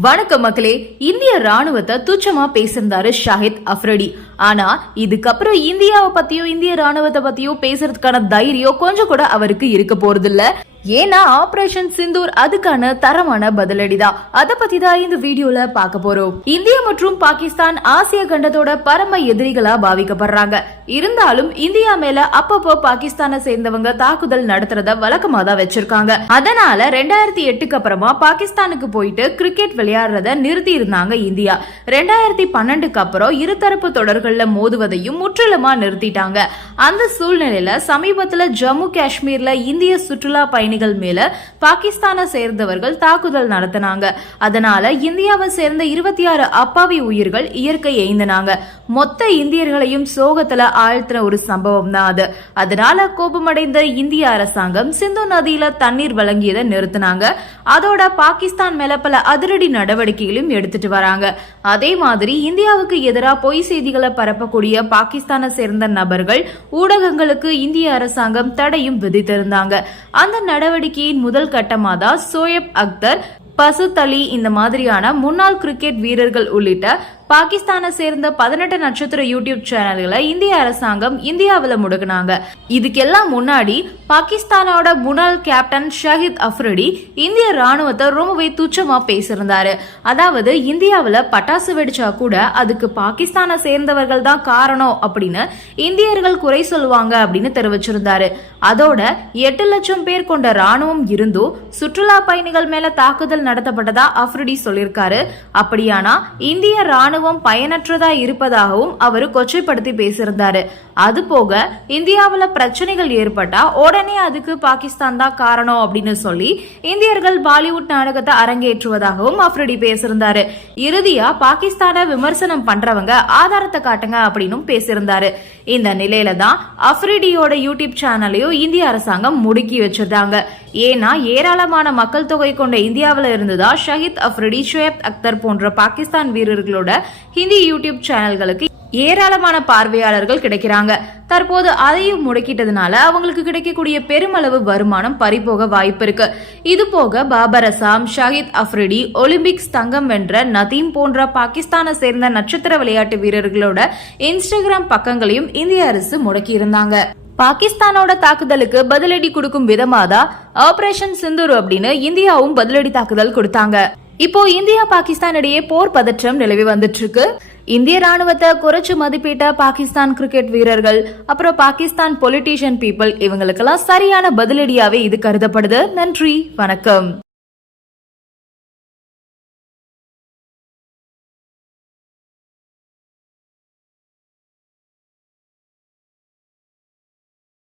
வணக்கம் மக்களே இந்திய ராணுவத்தை துச்சமா பேசியிருந்தாரு ஷாஹித் அஃப்ரடி. ஆனா இதுக்கப்புறம் இந்தியாவை பத்தியும் இந்திய ராணுவத்தை பத்தியும் பேசுறதுக்கான தைரியம் கொஞ்சம் கூட அவருக்கு இருக்க போறது இல்ல ஏன்னா ஆபரேஷன் சிந்தூர் அதுக்கான தரமான பதிலடிதான். அத பத்தி தான் இந்த வீடியோல பார்க்க போறோம். இந்தியா மற்றும் பாகிஸ்தான் ஆசிய கண்டத்தோட பரம எதிரிகளா பாவிக்கப்படுறாங்க. இருந்தாலும் இந்தியா மேல அப்பப்போ பாகிஸ்தானை சேர்ந்தவங்க தாக்குதல் நடத்துறத வழக்கமா தான் வச்சிருக்காங்க. அதனால ரெண்டாயிரத்தி எட்டுக்கு அப்புறமா பாகிஸ்தானுக்கு போயிட்டு கிரிக்கெட் விளையாடுறத நிறுத்தி இருந்தாங்க இந்தியா. ரெண்டாயிரத்தி பன்னெண்டுக்கு அப்புறம் இருதரப்பு தொடர்கள்ல மோதுவதையும் முற்றிலுமா நிறுத்திட்டாங்க. அந்த சூழ்நிலையில சமீபத்துல ஜம்மு காஷ்மீர்ல இந்திய சுற்றுலா பயணிகள் மேல பாகிஸ்தானை சேர்ந்தவர்கள் தாக்குதல் நடத்தினாங்க. அதனால இந்தியாவை சேர்ந்த இருபத்தி ஆறு அப்பாவி உயிர்கள் இயற்கை எய்ந்தனாங்க. மொத்த இந்தியர்களையும் சோகத்துல ஆழ்த்தின ஒரு சம்பவம் தான் அது. அதனால கோபமடைந்த இந்திய அரசாங்கம் சிந்து நதியில தண்ணீர் வழங்கியதை நிறுத்தினாங்க. அதோட பாகிஸ்தான் மேல பல அதிரடி நடவடிக்கைகளையும் எடுத்துட்டு வராங்க. அதே மாதிரி இந்தியாவுக்கு எதிராக பொய் செய்திகளை பரப்பக்கூடிய பாகிஸ்தானை சேர்ந்த நபர்கள் ஊடகங்களுக்கு இந்திய அரசாங்கம் தடையும் விதித்திருந்தாங்க. அந்த நடவடிக்கையின் முதல் கட்டமாக தான் சோயப் அக்தர் பசுத் அலி இந்த மாதிரியான முன்னாள் கிரிக்கெட் வீரர்கள் உள்ளிட்ட பாகிஸ்தானை சேர்ந்த பதினெட்டு நட்சத்திர யூடியூப் சேனல்களை இந்திய அரசாங்கம் இந்தியாவில் முடக்குனாங்க. இதுக்கெல்லாம் முன்னாடி பாகிஸ்தானோட முன்னாள் கேப்டன் ஷஹித் அஃப்ரிடி இந்திய ராணுவத்தை ரொம்பவே துச்சமா பேசியிருந்தாரு. அதாவது இந்தியாவில் பட்டாசு வெடிச்சா கூட அதுக்கு பாகிஸ்தானை சேர்ந்தவர்கள் தான் காரணம் அப்படின்னு இந்தியர்கள் குறை சொல்லுவாங்க அப்படின்னு தெரிவிச்சிருந்தாரு. அதோட எட்டு லட்சம் பேர் கொண்ட ராணுவம் இருந்தும் சுற்றுலா பயணிகள் மேல தாக்குதல் நடத்தப்பட்டதா அஃப்ரிடி சொல்லியிருக்காரு. அப்படியானா இந்திய ராணுவ ராணுவம் பயனற்றதா இருப்பதாகவும் அவர் கொச்சைப்படுத்தி பேசியிருந்தாரு. அது போக இந்தியாவில் பிரச்சனைகள் ஏற்பட்டா உடனே அதுக்கு பாகிஸ்தான் தான் காரணம் அப்படின்னு சொல்லி இந்தியர்கள் பாலிவுட் நாடகத்தை அரங்கேற்றுவதாகவும் அஃப்ரிடி பேசியிருந்தாரு. இறுதியா பாகிஸ்தானை விமர்சனம் பண்றவங்க ஆதாரத்தை காட்டுங்க அப்படின்னு பேசியிருந்தாரு. இந்த நிலையில தான் அப்ரிடியோட யூடியூப் சேனலையும் இந்திய அரசாங்கம் முடுக்கி வச்சிருந்தாங்க. ஏன்னா ஏராளமான மக்கள் தொகை கொண்ட இந்தியாவில் இருந்துதான் ஷஹித் அப்ரிடி ஷுயப் அக்தர் போன்ற பாகிஸ்தான் வீரர்களோட ஹிந்தி யூடியூப் சேனல்களுக்கு ஏராளமான பார்வையாளர்கள் கிடைக்கிறாங்க. தற்போது அதையும் முடக்கிட்டதுனால அவங்களுக்கு கிடைக்கக்கூடிய பெருமளவு வருமானம் பறிபோக வாய்ப்பு இருக்கு. இது போக பாபர் அசாம் ஷாஹித் அஃப்ரிடி ஒலிம்பிக்ஸ் தங்கம் வென்ற நதீம் போன்ற பாகிஸ்தானை சேர்ந்த நட்சத்திர விளையாட்டு வீரர்களோட இன்ஸ்டாகிராம் பக்கங்களையும் இந்திய அரசு முடக்கி இருந்தாங்க பாகிஸ்தானோட தாக்குதலுக்கு பதிலடி கொடுக்கும் விதமாதான் ஆபரேஷன் சிந்தூர் அப்படின்னு இந்தியாவும் பதிலடி தாக்குதல் கொடுத்தாங்க. இப்போ இந்தியா பாகிஸ்தான் இடையே போர் பதற்றம் நிலவி வந்துட்டு இருக்கு இந்திய ராணுவத்தை குறைச்சு மதிப்பிட்ட பாகிஸ்தான் கிரிக்கெட் வீரர்கள் அப்புறம் பாகிஸ்தான் பொலிட்டீஷியன் பீப்புள் இவங்களுக்கெல்லாம் சரியான பதிலடியாவே இது கருதப்படுது. நன்றி வணக்கம்.